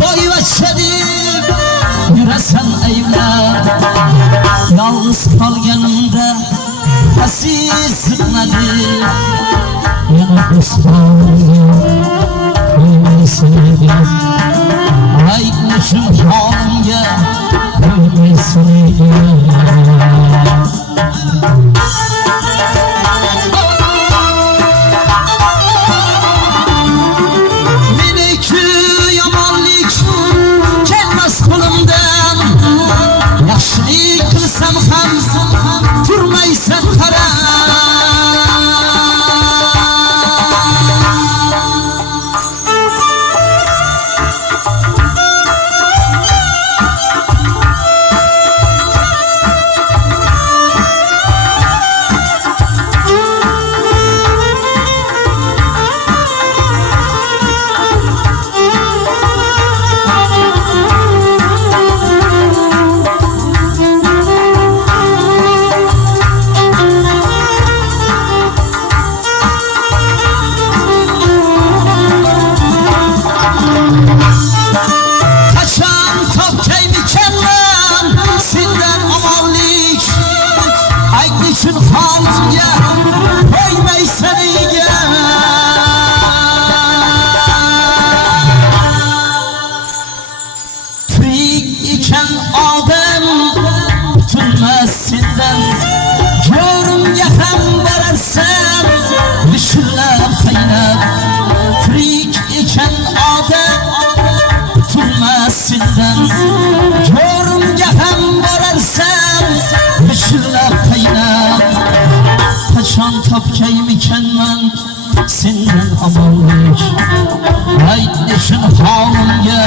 boyvachchadib yurasan ayblar. Yolg'iz qolganimda aziz zimnadi. Yana do'stlarga qo'ymaysan, aytmishim holimga qo'ymaysan. Turmaysan qara. Aytmishim holimga qo'ymaysan egar. Tirik ekan odam butunmas sendan. Jo'rimga ham borarsan bishillab qaynab. Tirik ekan odam butunmas sendan. Jo'rimga ham borarsan bishillab qaynab. Qachon topkaymikanman sendan omonlik. Aytmishim holimga